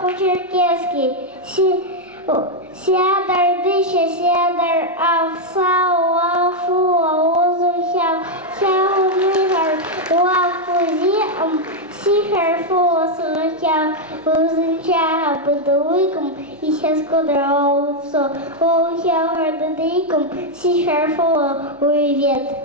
по-черкесски. Сядar дыша, сядar авсау, ауфу, аузухяв, хяу михар, уафузиам, сихар фуасухяв, узынчаха быдуикам, ихяс кудраусо, оухяв хардадикам, сихар фуа уивет.